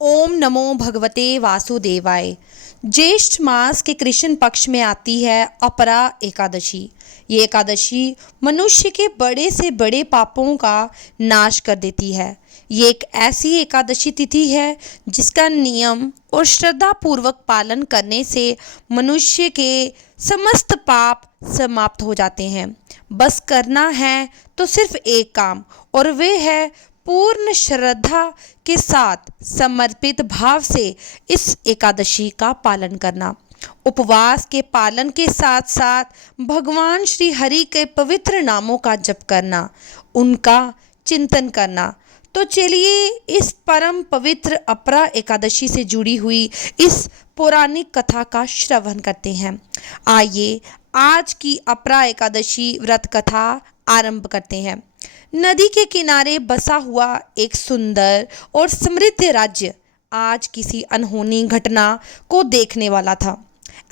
ओम नमो भगवते वासुदेवाय। ज्येष्ठ मास के कृष्ण पक्ष में आती है अपरा एकादशी। ये एकादशी मनुष्य के बड़े से बड़े पापों का नाश कर देती है। ये एक ऐसी एकादशी तिथि है जिसका नियम और श्रद्धा पूर्वक पालन करने से मनुष्य के समस्त पाप समाप्त हो जाते हैं। बस करना है तो सिर्फ एक काम, और वे है पूर्ण श्रद्धा के साथ समर्पित भाव से इस एकादशी का पालन करना। उपवास के पालन के साथ साथ भगवान श्री हरि के पवित्र नामों का जप करना, उनका चिंतन करना। तो चलिए इस परम पवित्र अपरा एकादशी से जुड़ी हुई इस पौराणिक कथा का श्रवण करते हैं। आइए आज की अपरा एकादशी व्रत कथा आरंभ करते हैं। नदी के किनारे बसा हुआ एक सुंदर और समृद्ध राज्य आज किसी अनहोनी घटना को देखने वाला था।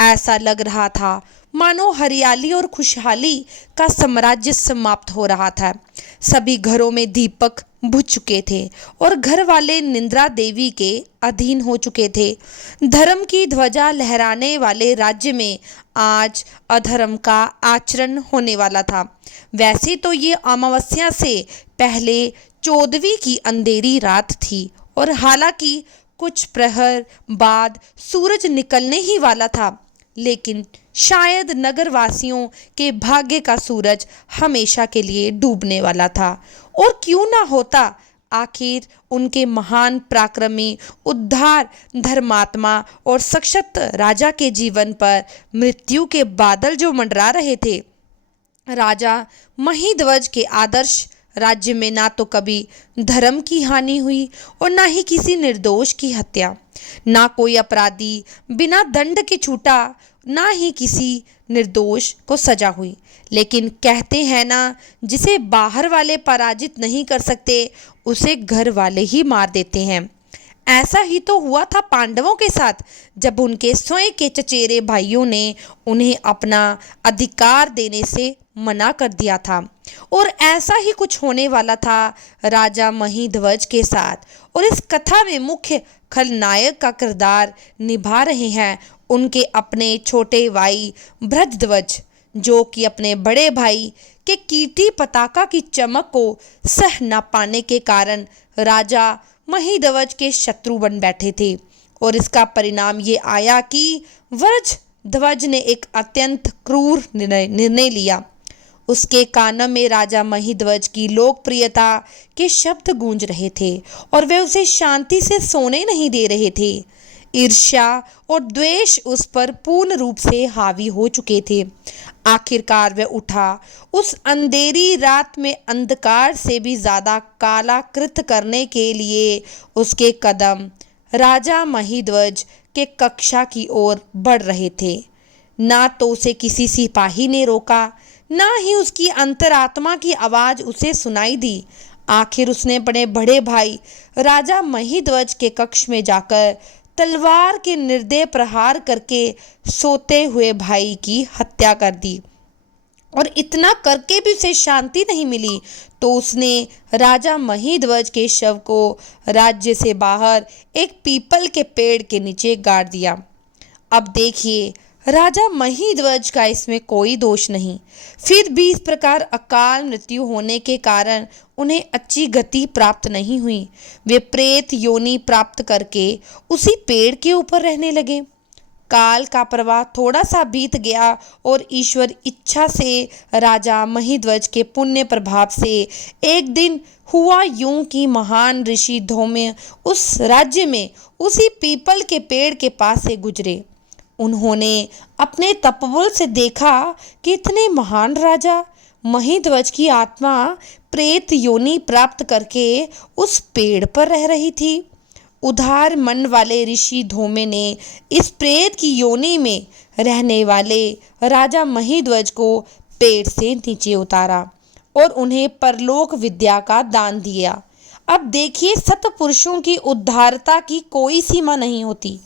ऐसा लग रहा था मानो हरियाली और खुशहाली का साम्राज्य समाप्त हो रहा था। सभी घरों में दीपक बुझ चुके थे और घर वाले निद्रा देवी के अधीन हो चुके थे। धर्म की ध्वजा लहराने वाले राज्य में आज अधर्म का आचरण होने वाला था। वैसे तो ये अमावस्या से पहले 14वीं की अंधेरी रात थी, और हालांकि कुछ प्रहर बाद सूरज निकलने ही वाला था, लेकिन शायद नगरवासियों के भाग्य का सूरज हमेशा के लिए डूबने वाला था। और क्यों ना होता, आखिर उनके महान पराक्रमी उद्धार धर्मात्मा और सशक्त राजा के जीवन पर मृत्यु के बादल जो मंडरा रहे थे। राजा महिध्वज के आदर्श राज्य में ना तो कभी धर्म की हानि हुई और ना ही किसी निर्दोष की हत्या। ना कोई अपराधी बिना दंड के छूटा, ना ही किसी निर्दोष को सजा हुई। लेकिन कहते हैं ना, जिसे बाहर वाले पराजित नहीं कर सकते उसे घर वाले ही मार देते हैं। ऐसा ही तो हुआ था पांडवों के साथ, जब उनके स्वयं के चचेरे भाइयों ने उन्हें अपना अधिकार देने से मना कर दिया था। और ऐसा ही कुछ होने वाला था राजा महिध्वज के साथ। और इस कथा में मुख्य खलनायक का किरदार निभा रहे हैं उनके अपने छोटे भाई भरद्वाज, जो कि अपने बड़े भाई के कीर्ति पताका की चमक को सह न पाने के कारण राजा महिध्वज के शत्रु बन बैठे थे। और इसका परिणाम ये आया कि भरद्वाज ने एक अत्यंत क्रूर निर्णय लिया। उसके कानों में राजा महिध्वज की लोकप्रियता के शब्द गूंज रहे थे और वे उसे शांति से सोने नहीं दे रहे थे। ईर्ष्या और द्वेष उस पर पूर्ण रूप से हावी हो चुके थे। आखिरकार वह उठा। उस अंधेरी रात में अंधकार से भी ज्यादा काला कृत करने के लिए उसके कदम राजा महिध्वज के कक्षा की ओर बढ़ रहे थे। ना तो उसे किसी सिपाही ने रोका, ना ही उसकी अंतरात्मा की आवाज उसे सुनाई दी। आखिर उसने अपने बड़े भाई राजा महिध्वज के कक्ष में जाकर तलवार के निर्दय प्रहार करके सोते हुए भाई की हत्या कर दी। और इतना करके भी उसे शांति नहीं मिली, तो उसने राजा महिध्वज के शव को राज्य से बाहर एक पीपल के पेड़ के नीचे गाड़ दिया। अब देखिए, राजा महिध्वज का इसमें कोई दोष नहीं, फिर भी इस प्रकार अकाल मृत्यु होने के कारण उन्हें अच्छी गति प्राप्त नहीं हुई। वे प्रेत योनि प्राप्त करके उसी पेड़ के ऊपर रहने लगे। काल का प्रवाह थोड़ा सा बीत गया और ईश्वर इच्छा से राजा महिध्वज के पुण्य प्रभाव से एक दिन हुआ यूं कि महान ऋषि धौम्य उस राज्य में उसी पीपल के पेड़ के पास से गुजरे। उन्होंने अपने तपबल से देखा कि इतने महान राजा महिध्वज की आत्मा प्रेत योनि प्राप्त करके उस पेड़ पर रह रही थी। उदार मन वाले ऋषि धौम्य ने इस प्रेत की योनि में रहने वाले राजा महिध्वज को पेड़ से नीचे उतारा और उन्हें परलोक विद्या का दान दिया। अब देखिए, सत्पुरुषों की उदारता की कोई सीमा नहीं होती।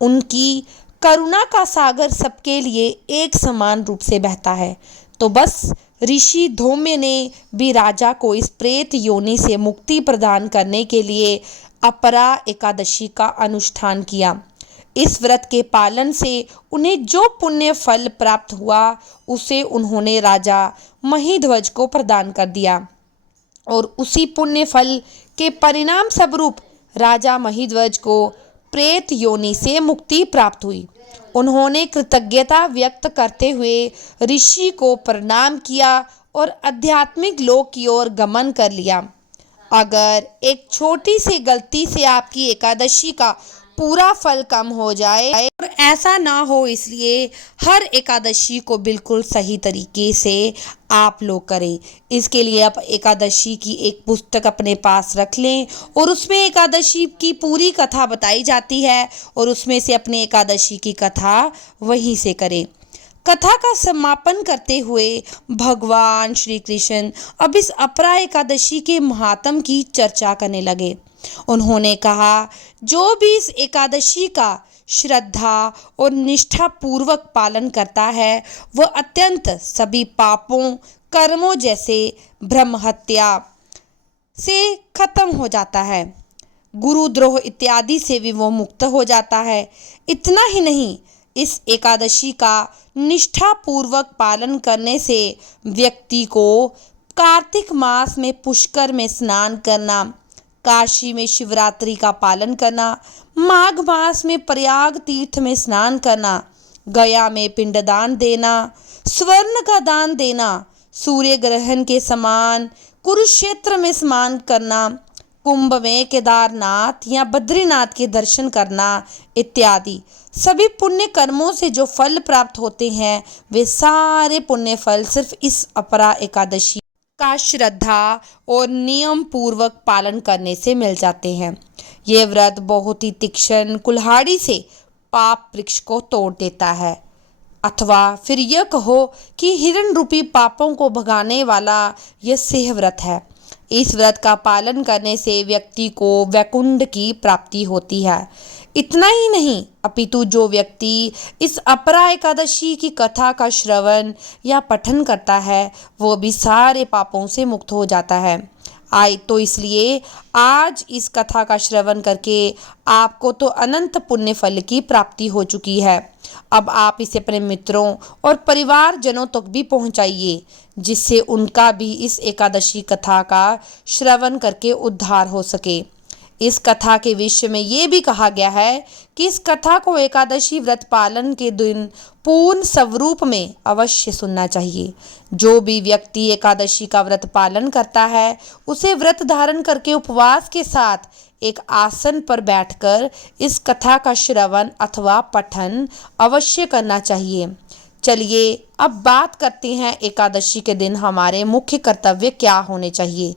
उनकी करुणा का सागर सबके लिए एक समान रूप से बहता है। तो बस ऋषि धौम्य ने भी राजा को इस प्रेत योनि से मुक्ति प्रदान करने के लिए अपरा एकादशी का अनुष्ठान किया। इस व्रत के पालन से उन्हें जो पुण्य फल प्राप्त हुआ उसे उन्होंने राजा महीध्वज को प्रदान कर दिया और उसी पुण्य फल के परिणाम स्वरूप राजा महीध्वज को प्रेत योनि से मुक्ति प्राप्त हुई। उन्होंने कृतज्ञता व्यक्त करते हुए ऋषि को प्रणाम किया और आध्यात्मिक लोक की ओर गमन कर लिया। अगर एक छोटी सी गलती से आपकी एकादशी का पूरा फल कम हो जाए और ऐसा ना हो, इसलिए हर एकादशी को बिल्कुल सही तरीके से आप लोग करें। इसके लिए आप एकादशी की एक पुस्तक अपने पास रख लें और उसमें एकादशी की पूरी कथा बताई जाती है और उसमें से अपने एकादशी की कथा वहीं से करें। कथा का समापन करते हुए भगवान श्री कृष्ण अब इस अपरा एकादशी के महात्म की चर्चा करने लगे। उन्होंने कहा, जो भी इस एकादशी का श्रद्धा और निष्ठा पूर्वक पालन करता है वह अत्यंत सभी पापों, कर्मों जैसे ब्रह्म हत्या से खत्म हो जाता है, गुरुद्रोह इत्यादि से भी वो मुक्त हो जाता है। इतना ही नहीं, इस एकादशी का निष्ठा पूर्वक पालन करने से व्यक्ति को कार्तिक मास में पुष्कर में स्नान करना, काशी में शिवरात्रि का पालन करना, माघ मास में प्रयाग तीर्थ में स्नान करना, गया में पिंडदान देना, स्वर्ण का दान देना, सूर्य ग्रहण के समान कुरुक्षेत्र में स्नान करना, कुंभ में केदारनाथ या बद्रीनाथ के दर्शन करना इत्यादि सभी पुण्य कर्मों से जो फल प्राप्त होते हैं वे सारे पुण्य फल सिर्फ इस अपरा एकादशी का श्रद्धा और नियम पूर्वक पालन करने से मिल जाते हैं। ये व्रत बहुत ही तीक्ष्ण कुल्हाड़ी से पाप वृक्ष को तोड़ देता है, अथवा फिर यह कहो कि हिरण रूपी पापों को भगाने वाला यह सिंह व्रत है। इस व्रत का पालन करने से व्यक्ति को वैकुंठ की प्राप्ति होती है। इतना ही नहीं, अपितु जो व्यक्ति इस अपरा एकादशी की कथा का श्रवण या पठन करता है वो भी सारे पापों से मुक्त हो जाता है। तो इसलिए आज इस कथा का श्रवण करके आपको तो अनंत पुण्य फल की प्राप्ति हो चुकी है। अब आप इसे अपने मित्रों और परिवारजनों तक भी पहुंचाइए, जिससे उनका भी इस एकादशी कथा का श्रवण करके उद्धार हो सके। इस कथा के विषय में ये भी कहा गया है कि इस कथा को एकादशी व्रत पालन के दिन पूर्ण स्वरूप में अवश्य सुनना चाहिए। जो भी व्यक्ति एकादशी का व्रत पालन करता है उसे व्रत धारण करके उपवास के साथ एक आसन पर बैठकर इस कथा का श्रवण अथवा पठन अवश्य करना चाहिए। चलिए अब बात करते हैं एकादशी के दिन हमारे मुख्य कर्तव्य क्या होने चाहिए।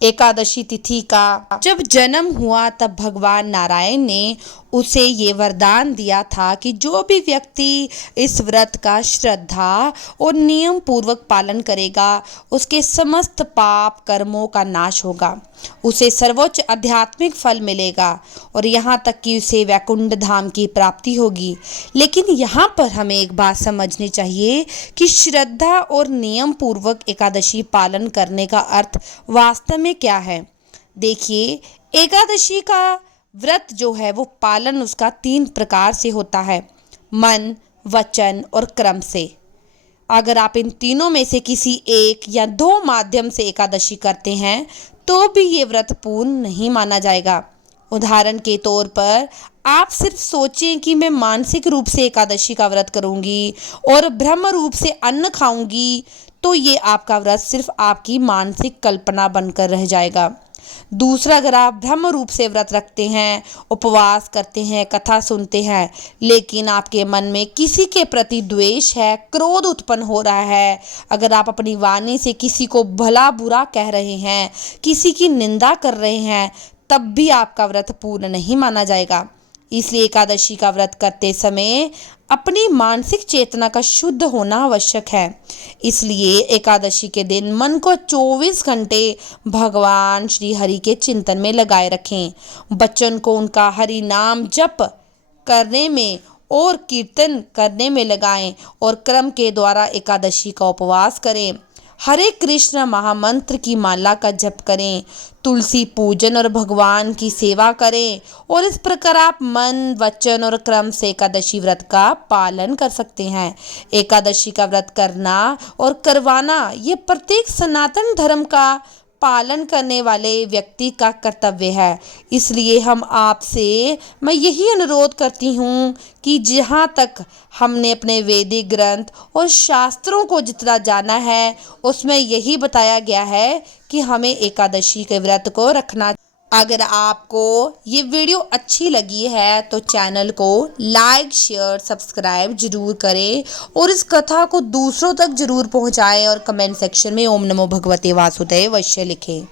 एकादशी तिथि का जब जन्म हुआ तब भगवान नारायण ने उसे ये वरदान दिया था कि जो भी व्यक्ति इस व्रत का श्रद्धा और नियम पूर्वक पालन करेगा उसके समस्त पाप कर्मों का नाश होगा, उसे सर्वोच्च आध्यात्मिक फल मिलेगा और यहाँ तक कि उसे वैकुंठ धाम की प्राप्ति होगी। लेकिन यहाँ पर हमें एक बात समझनी चाहिए कि श्रद्धा और नियम पूर्वक एकादशी पालन करने का अर्थ वास्तव में क्या है। देखिए, एकादशी का व्रत जो है वो पालन उसका 3 प्रकार से होता है, मन, वचन और क्रम से। अगर आप इन तीनों में से किसी एक या 2 माध्यम से एकादशी करते हैं तो भी ये व्रत पूर्ण नहीं माना जाएगा। उदाहरण के तौर पर आप सिर्फ सोचें कि मैं मानसिक रूप से एकादशी का व्रत करूंगी और ब्रह्म रूप से अन्न खाऊंगी, तो ये आपका व्रत सिर्फ आपकी मानसिक कल्पना बनकर रह जाएगा। दूसरा, अगर आप ब्रह्म रूप से व्रत रखते हैं, उपवास करते हैं, कथा सुनते हैं, लेकिन आपके मन में किसी के प्रति द्वेष है, क्रोध उत्पन्न हो रहा है, अगर आप अपनी वाणी से किसी को भला बुरा कह रहे हैं, किसी की निंदा कर रहे हैं, तब भी आपका व्रत पूर्ण नहीं माना जाएगा। इसलिए एकादशी का व्रत करते समय अपनी मानसिक चेतना का शुद्ध होना आवश्यक है। इसलिए एकादशी के दिन मन को 24 घंटे भगवान श्री हरि के चिंतन में लगाए रखें। बच्चन को उनका हरि नाम जप करने में और कीर्तन करने में लगाएं और क्रम के द्वारा एकादशी का उपवास करें। हरे कृष्ण महामंत्र की माला का जप करें, तुलसी पूजन और भगवान की सेवा करें और इस प्रकार आप मन, वचन और क्रम से एकादशी व्रत का पालन कर सकते हैं। एकादशी का व्रत करना और करवाना ये प्रत्येक सनातन धर्म का पालन करने वाले व्यक्ति का कर्तव्य है। इसलिए मैं यही अनुरोध करती हूँ कि जहाँ तक हमने अपने वैदिक ग्रंथ और शास्त्रों को जितना जाना है उसमें यही बताया गया है कि हमें एकादशी के व्रत को रखना। अगर आपको ये वीडियो अच्छी लगी है तो चैनल को लाइक, शेयर, सब्सक्राइब जरूर करें और इस कथा को दूसरों तक जरूर पहुंचाएं और कमेंट सेक्शन में ओम नमो भगवते वासुदेव अवश्य लिखें।